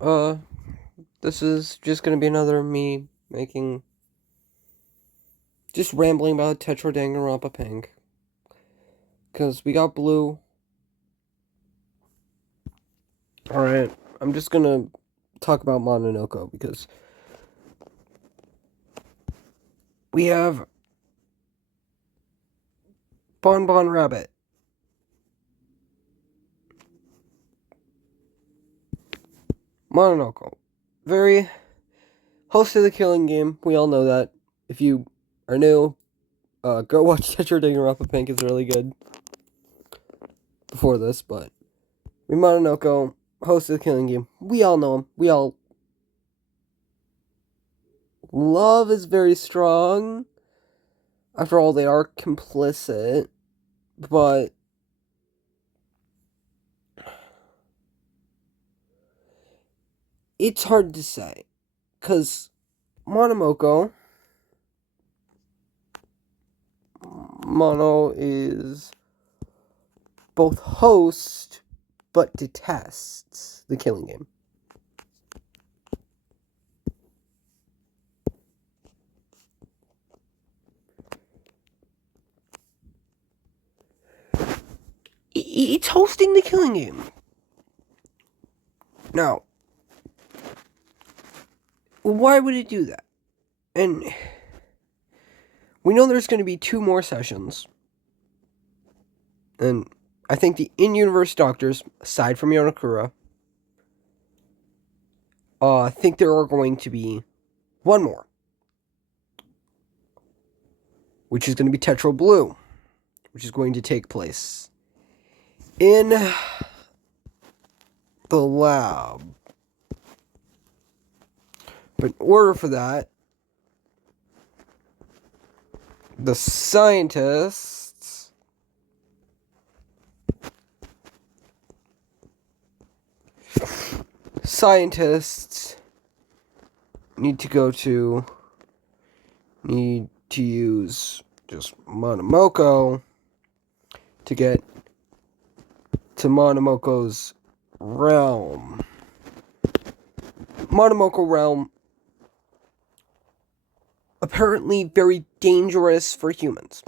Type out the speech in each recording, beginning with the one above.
Uh, this is just gonna be another me just rambling about Tetro dangonrompa pink. Cause we got blue. Alright, I'm just gonna talk about Monomoko because we have Bonbon Rabbit. Monomoko. Very host of the killing game. We all know that. If you are new, go watch Tetro dangonrompa pink. It's really good. Before this, but Monomoko, host of the killing game. We all know him. We all love is very strong. After all, they are complicit, but it's hard to say. Because Monomoko, Mono is both host but detests the killing game. It's hosting the killing game. Now, why would it do that? And we know there's going to be 2 more sessions. And I think the in-universe doctors, aside from Yonakura, I think there are going to be 1 more. Which is going to be Tetro Blue. Which is going to take place in the lab. But in order for that, the scientists need to use just Monomoko to get to Monomoko's realm. Monomoko realm, apparently very dangerous for humans.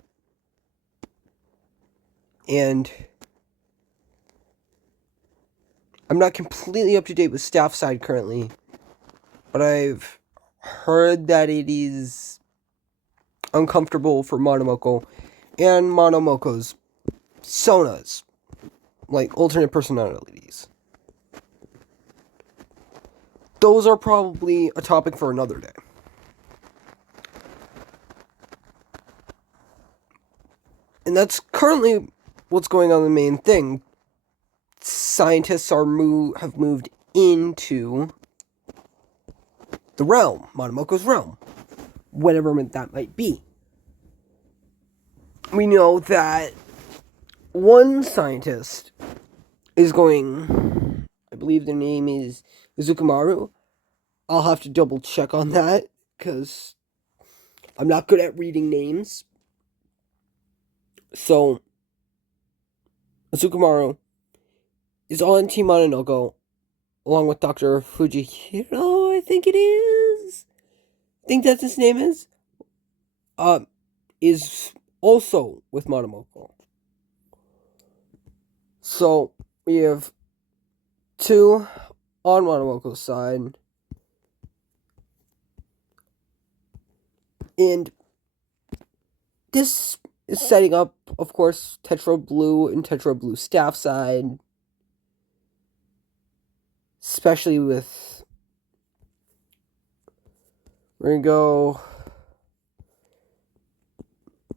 And I'm not completely up to date with staff side currently, but I've heard that it is uncomfortable for Monomoko and Monomoko's Sonas, like alternate personalities. Those are probably a topic for another day. And that's currently what's going on, the main thing. Scientists have moved into the realm, Monomoko's realm, whatever that might be. We know that one scientist is going, I believe their name is Izukumaru. I'll have to double check on that, because I'm not good at reading names. So, Izukumaru is on Team Monomoko, along with Dr. Fujihiro, I think it is. I think that's his name is also with Monomoko. So, we have 2 on Monomoko's side. And this is setting up, of course, Tetro Blue and Tetro Blue staff side. Especially with... We're gonna go...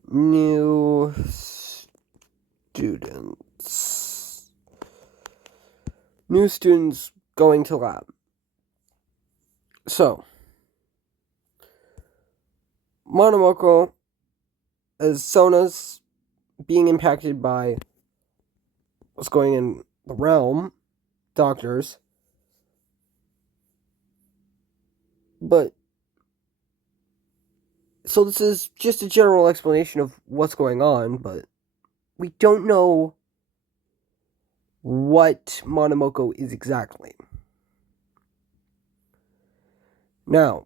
New students. New students going to lab. So, Monomoko, as Sona's being impacted by what's going in the realm, doctors. But, so this is just a general explanation of what's going on, but we don't know what Monomoko is exactly. Now,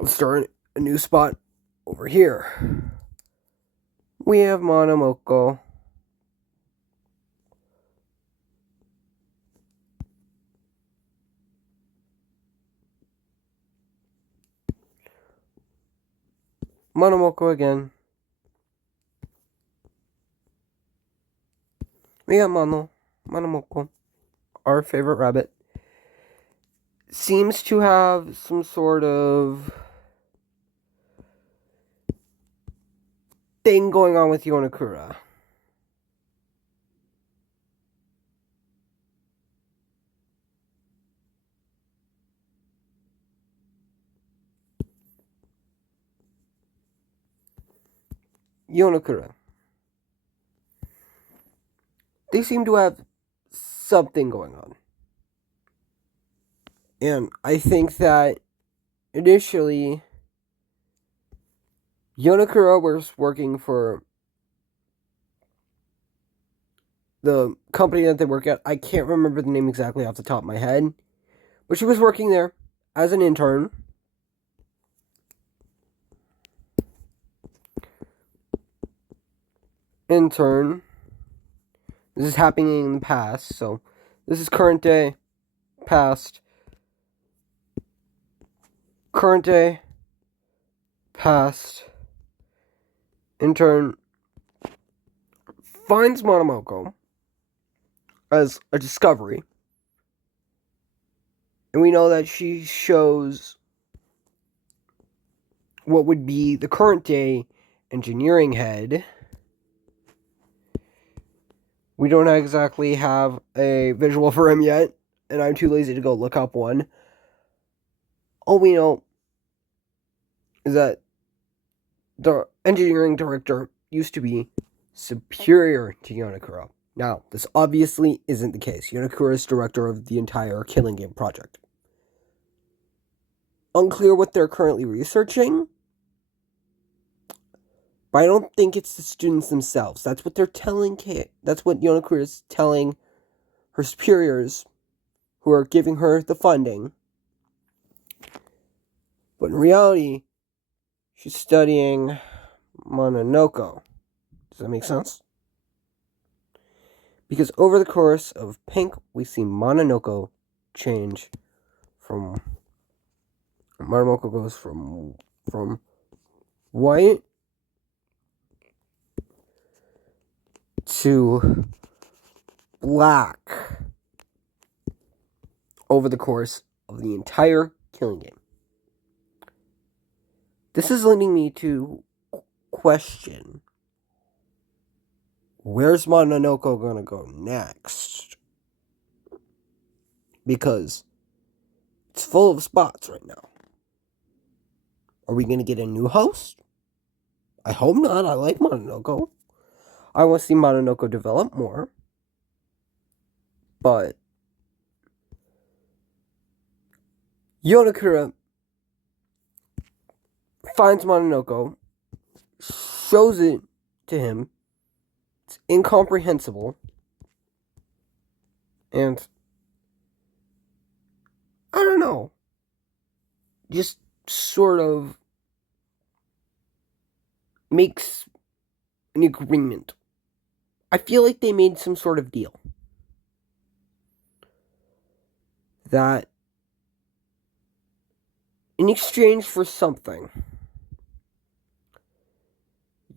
let's start a new spot over here. We have Monomoko. Monomoko again. We got Monomoko, our favorite rabbit. Seems to have some sort of thing going on with Yonakura. Yonakura. They seem to have something going on. And I think that initially Yonakura was working for the company that they work at. I can't remember the name exactly off the top of my head. But she was working there as an intern. This is happening in the past, so this is current day, past. Current day, past. Intern finds Monomoko as a discovery. And we know that she shows what would be the current day engineering head. We don't exactly have a visual for him yet, and I'm too lazy to go look up one. All we know is that the engineering director used to be superior to Yonakura. Now, this obviously isn't the case. Yonakura is director of the entire Killing Game project. Unclear what they're currently researching, but I don't think it's the students themselves. That's what they're telling that's what Yonakura is telling her superiors who are giving her the funding. But in reality, she's studying Monomoko. Does that make sense? Because over the course of Pink, we see Monomoko change from... Monomoko goes from white to black over the course of the entire Killing Game. This is leading me to question, where's Monomoko gonna go next? Because it's full of spots right now. Are we gonna get a new host? I hope not. I like Monomoko. I want to see Monomoko develop more. But Yonakura finds Monomoko, shows it to him. It's incomprehensible. And I don't know. Just sort of makes an agreement. I feel like they made some sort of deal. That in exchange for something,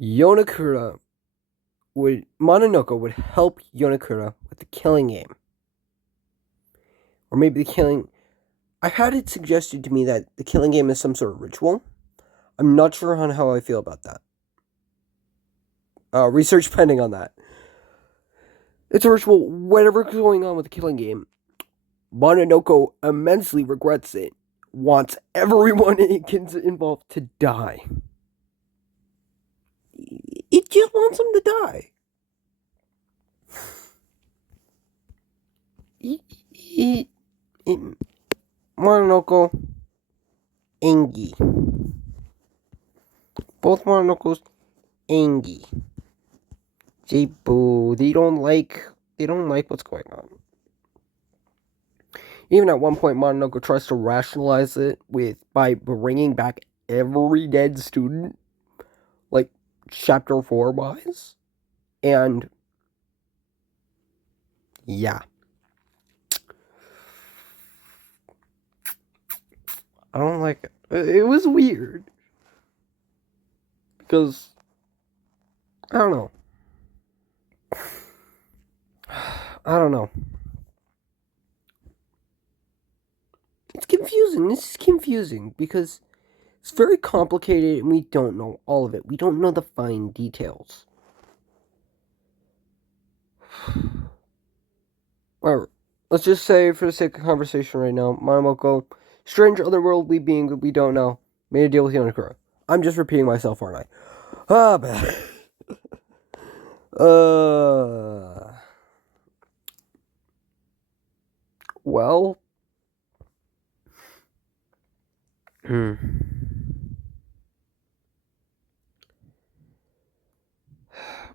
Monomoko would help Yonakura with the Killing Game. Or maybe the Killing... I've had it suggested to me that the Killing Game is some sort of ritual. I'm not sure on how I feel about that. Research pending on that. It's a ritual. Whatever's going on with the Killing Game, Monomoko immensely regrets it. Wants everyone involved to die. It just wants them to die. Monomoko, Engi. Both Mononoko's Engi. They don't like what's going on. Even at one point, Monomoko tries to rationalize it by bringing back every dead student, like chapter 4 wise. And yeah. I don't like it. It was weird. Because, I don't know. I don't know. It's confusing. This is confusing because it's very complicated and we don't know all of it. We don't know the fine details. Alright, let's just say, for the sake of conversation right now, Monomoko, strange otherworldly being that we don't know, made a deal with Yonakura. I'm just repeating myself, aren't I? Ah, bad. Well.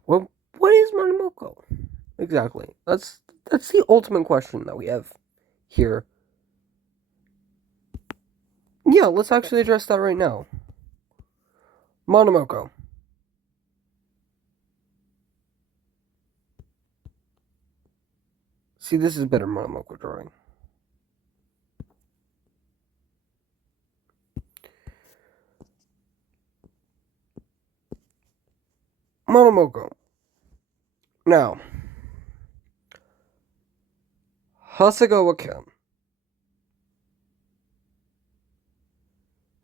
Well, what is Monomoko? Exactly. That's the ultimate question that we have here. Yeah, let's actually address that right now. Monomoko. See, this is a better Monomoko drawing. Monomoko. Now, Hasegawa-ken,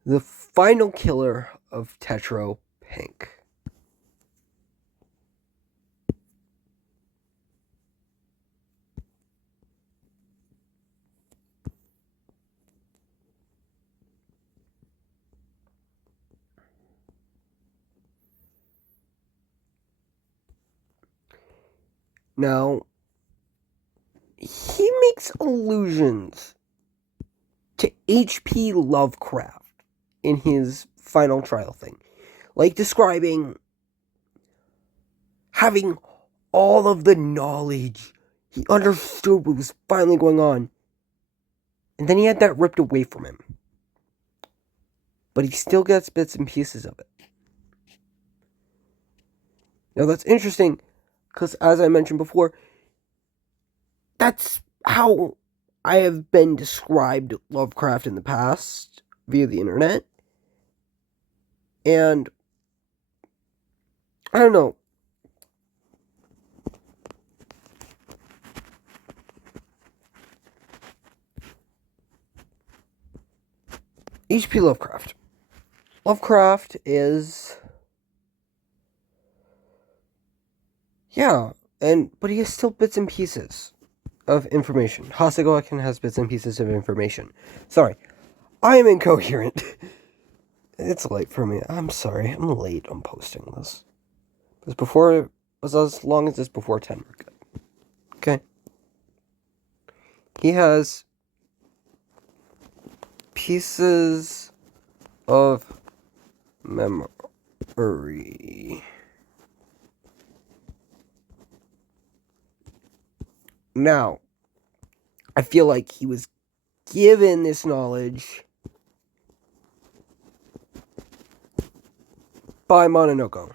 the final killer of Tetro Pink. Now, he makes allusions to H.P. Lovecraft in his final trial thing. Like describing having all of the knowledge. He understood what was finally going on. And then he had that ripped away from him. But he still gets bits and pieces of it. Now that's interesting, because as I mentioned before, that's how I have been described Lovecraft in the past via the internet. And I don't know. H.P. Lovecraft. Lovecraft is... Yeah, but he has still bits and pieces of information. Hasegawa-ken has bits and pieces of information. Sorry, I am incoherent. It's late for me. I'm sorry. I'm late on posting this. It was as long as it's before 10. We're good. Okay. He has pieces of memory. Now, I feel like he was given this knowledge by Monomoko.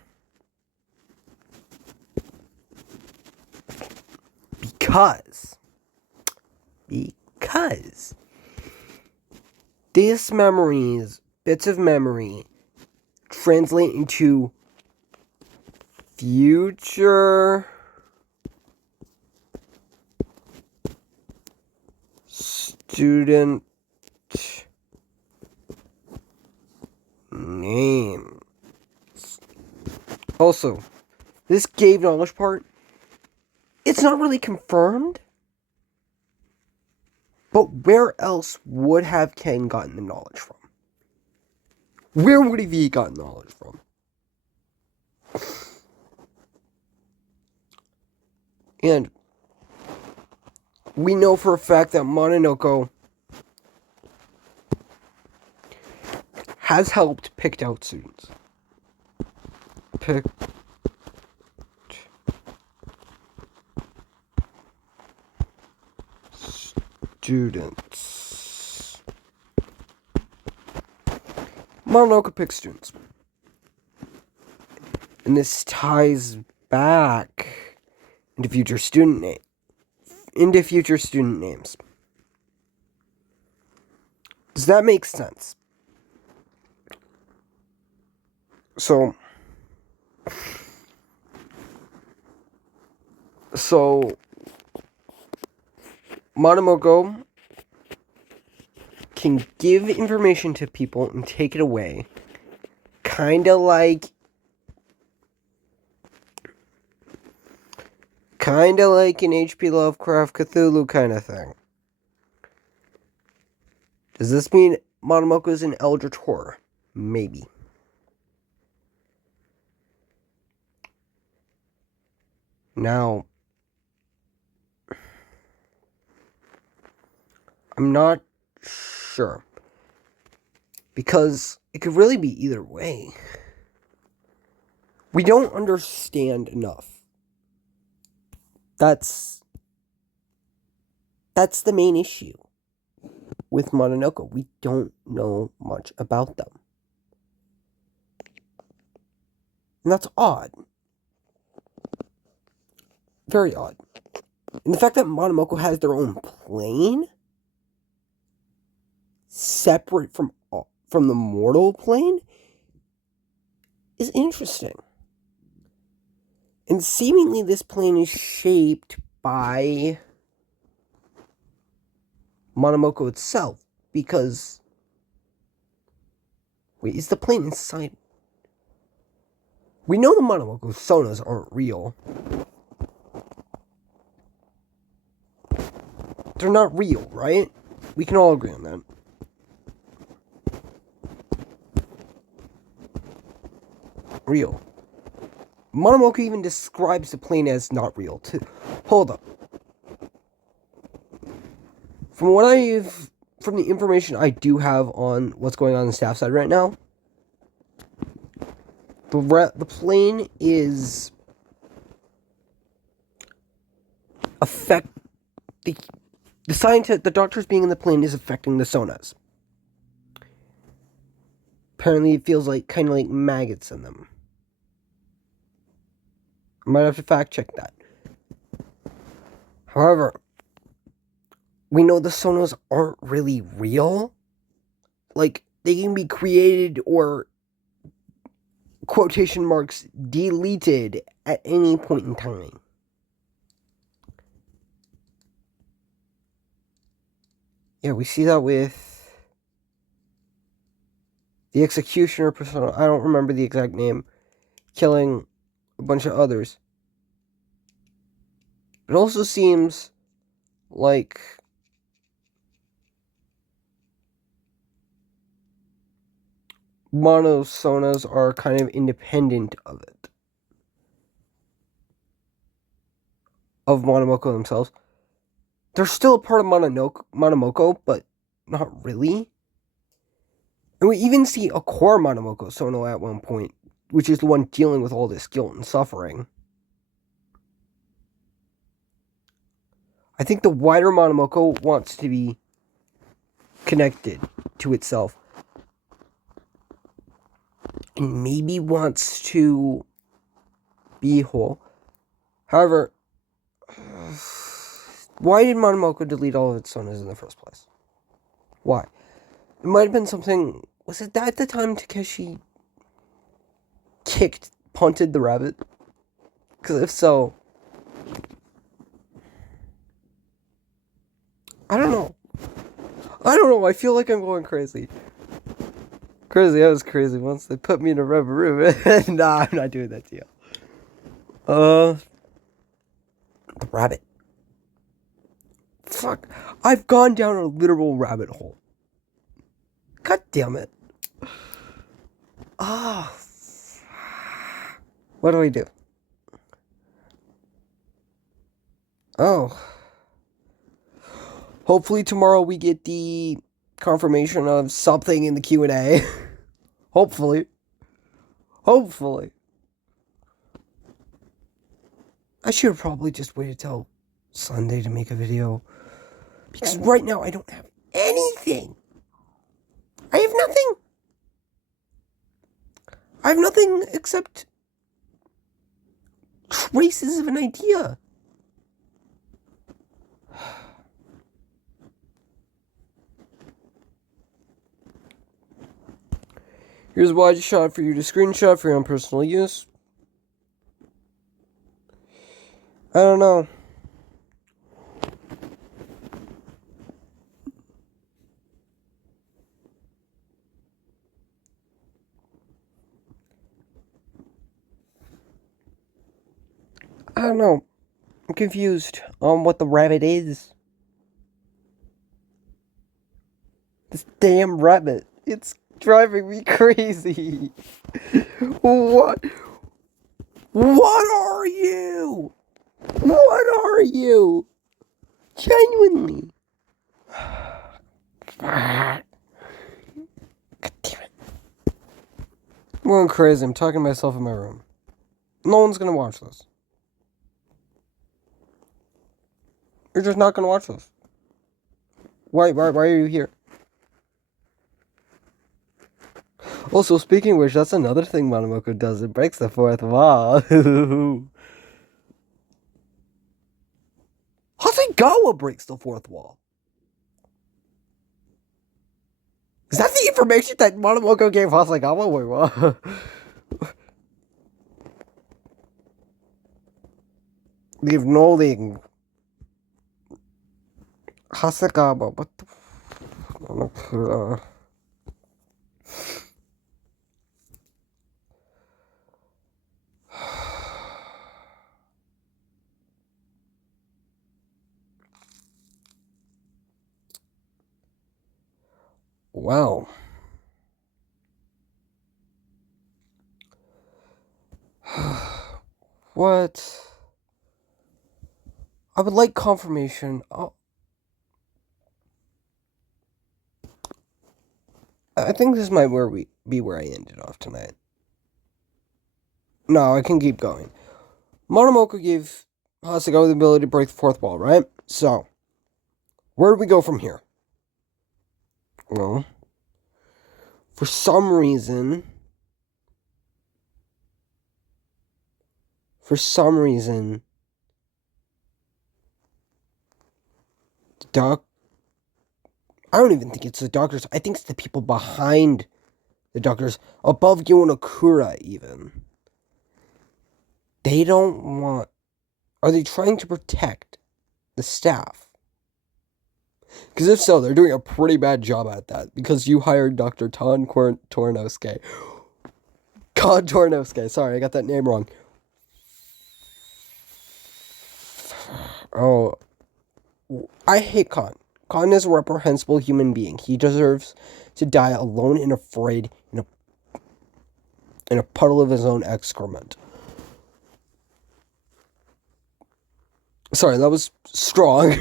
Because these memories, bits of memory, translate into future student names. Also, this gave knowledge part, it's not really confirmed, but where else would have Ken gotten the knowledge from? Where would he have gotten knowledge from? And we know for a fact that Monomoko has helped picked out students. students. Monomoko picks students. And this ties back into future student names. Does that make sense? So Monomoko can give information to people and take it away. Kinda like an H.P. Lovecraft Cthulhu kind of thing. Does this mean Monomoko is an eldritch horror? Maybe. Now, I'm not sure. Because it could really be either way. We don't understand enough. That's the main issue with Monomoko. We don't know much about them. And that's odd. Very odd. And the fact that Monomoko has their own plane, separate from the mortal plane, is interesting. And seemingly this plane is shaped by Monomoko itself, because wait, is the plane inside? We know the Monomoko sonas aren't real. They're not real, right? We can all agree on that. Real. Monomoko even describes the plane as not real, too. Hold up. From the information I do have on what's going on the staff side right now, the plane is the doctors being in the plane is affecting the sonas. Apparently it feels kind of like maggots in them. I might have to fact check that. However, we know the sonas aren't really real. Like, they can be created or, quotation marks, deleted at any point in time. Yeah, we see that with the executioner persona. I don't remember the exact name. Killing a bunch of others. It also seems like monosonas are kind of independent of it. Of Monomoko themselves. They're still a part of Monomoko, but not really. And we even see a core Monomoko sono at one point, which is the one dealing with all this guilt and suffering. I think the wider Monomoko wants to be connected to itself. And maybe wants to be whole. However, why did Monomoko delete all of its sonas in the first place? Why? It might have been something... Was it that at the time Takeshi punted the rabbit? Because if so... I don't know. I feel like I'm going crazy. I was crazy once. They put me in a rubber room. Nah, I'm not doing that to you. The rabbit. Fuck. I've gone down a literal rabbit hole. God damn it. What do I do? Oh. Hopefully tomorrow we get the confirmation of something in the Q&A. Hopefully. I should have probably just waited till Sunday to make a video. Because right now I don't have anything. I have nothing. I have nothing except traces of an idea. Here's what I just shot for you to screenshot for your own personal use. I don't know. I'm confused on what the rabbit is. This damn rabbit. It's driving me crazy. What? What are you? What are you? Genuinely. God damn it. I'm going crazy. I'm talking to myself in my room. No one's gonna watch this. You're just not gonna watch this. Why are you here? Also, speaking of which, that's another thing Monomoko does. It breaks the fourth wall. Hasegawa breaks the fourth wall. Is that the information that Monomoko gave Hasegawa? Wait, what? Leave no link. Hasegawa, what the f... Wow. What? I would like confirmation. I think this might be where I ended off tonight. No, I can keep going. Monomoko gave Hasegawa the ability to break the fourth wall, right? So, where do we go from here? Well, for some reason, I don't even think it's the doctors. I think it's the people behind the doctors, above Yonakura even. They don't want... Are they trying to protect the staff? Because if so, they're doing a pretty bad job at that. Because you hired Dr. Tornosuke. Kon Tornosuke. Sorry, I got that name wrong. Oh. I hate Kon. Kon is a reprehensible human being. He deserves to die alone and afraid in a puddle of his own excrement. Sorry, that was strong.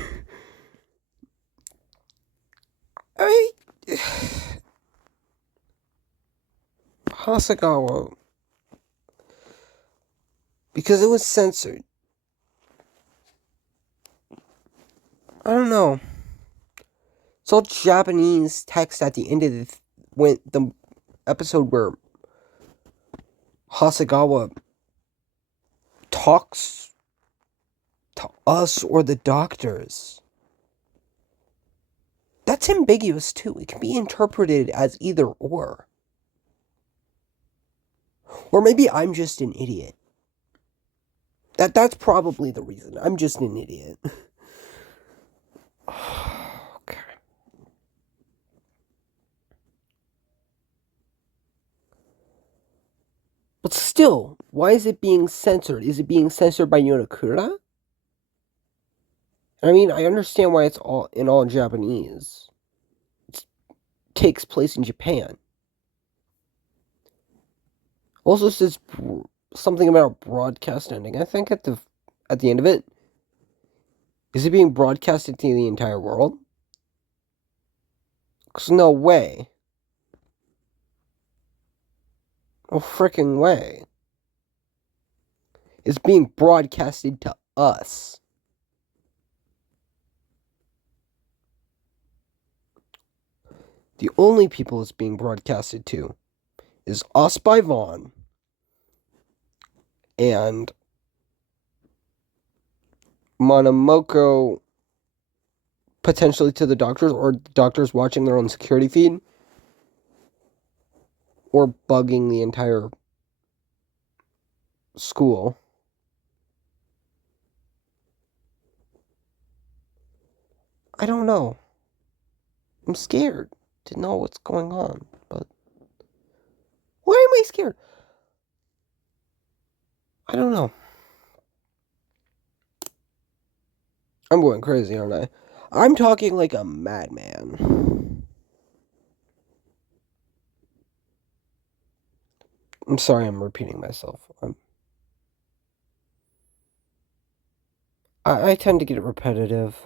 Hasegawa, because it was censored. I don't know. It's all Japanese text at the end of the episode where Hasegawa talks to us or the doctors. That's ambiguous too. It can be interpreted as either or. Or maybe I'm just an idiot. That's probably the reason. I'm just an idiot. Okay. But still, why is it being censored? Is it being censored by Yonakura? I mean, I understand why it's all Japanese. It takes place in Japan. Also says something about broadcast ending. I think at the end of it, is it being broadcasted to the entire world? 'Cause no way. No freaking way. It's being broadcasted to us. The only people it's being broadcasted to is us by Vaughn and Monomoko potentially to the doctors, or doctors watching their own security feed, or bugging the entire school. I don't know. I'm scared to know what's going on, but why am I scared? I don't know. I'm going crazy, aren't I? I'm talking like a madman. I'm sorry I'm repeating myself. I tend to get repetitive.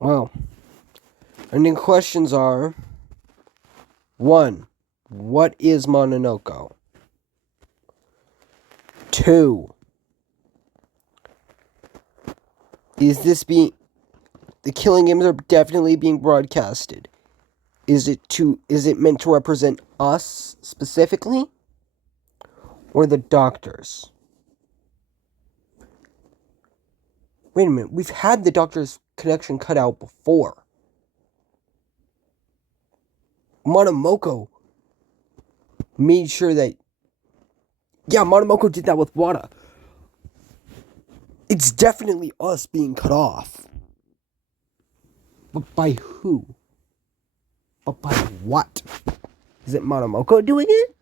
Well, ending questions are: 1. What is Monomoko? 2. Is the killing games are definitely being broadcasted? Is it meant to represent us specifically, or the doctors? Wait a minute, we've had the doctor's connection cut out before. Monomoko made sure that... Yeah, Monomoko did that with Wada. It's definitely us being cut off. But by who? But by what? Is it Monomoko doing it?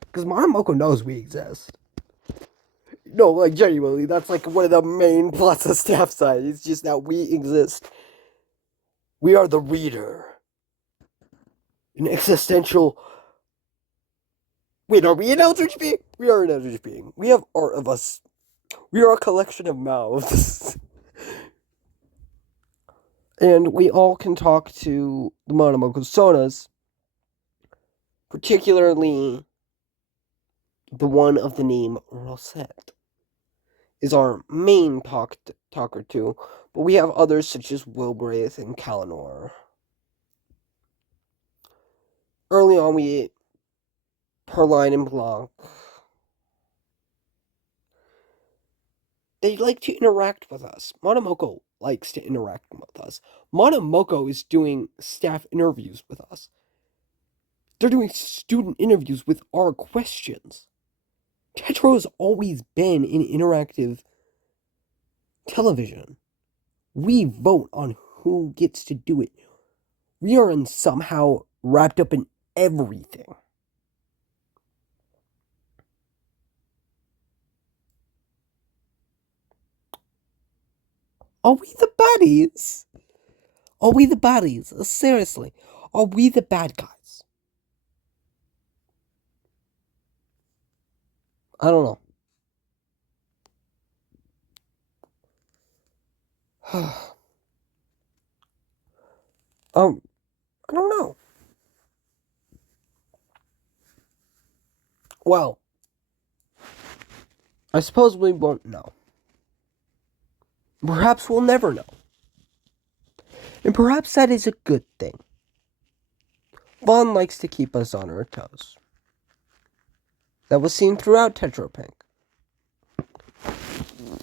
Because Monomoko knows we exist. No, like, genuinely, that's like one of the main plots of Staff Side. It's just that we exist. We are the reader. An existential... Wait, are we an eldritch being? We are an eldritch being. We have art of us. We are a collection of mouths. And we all can talk to the Monomoko Sonas. Particularly the one of the name Rosette is our main talker too, but we have others such as Wilbraith and Kalinor. Early on, we ate Perline and Blanc. They like to interact with us. Monomoko likes to interact with us. Monomoko is doing staff interviews with us. They're doing student interviews with our questions. Tetro has always been in interactive television. We vote on who gets to do it. We are somehow wrapped up in everything. Are we the baddies? Are we the baddies? Seriously, are we the bad guys? I don't know. I don't know. Well, I suppose we won't know. Perhaps we'll never know. And perhaps that is a good thing. Vaughn likes to keep us on our toes. That was seen throughout Tetro Pink.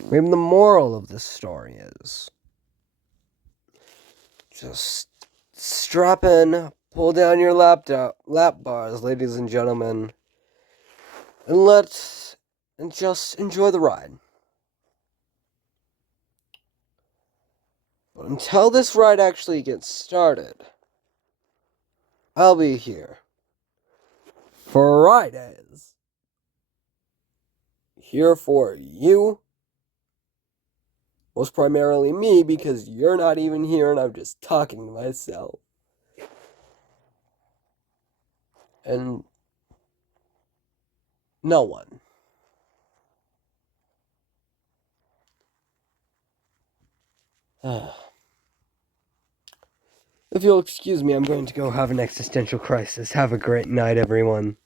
Maybe the moral of this story is just strap in, pull down your lap bars, ladies and gentlemen, and just enjoy the ride. But until this ride actually gets started, I'll be here Fridays. Here for you. Most primarily me, because you're not even here and I'm just talking to myself. And no one. If you'll excuse me, I'm going to go have an existential crisis. Have a great night, everyone.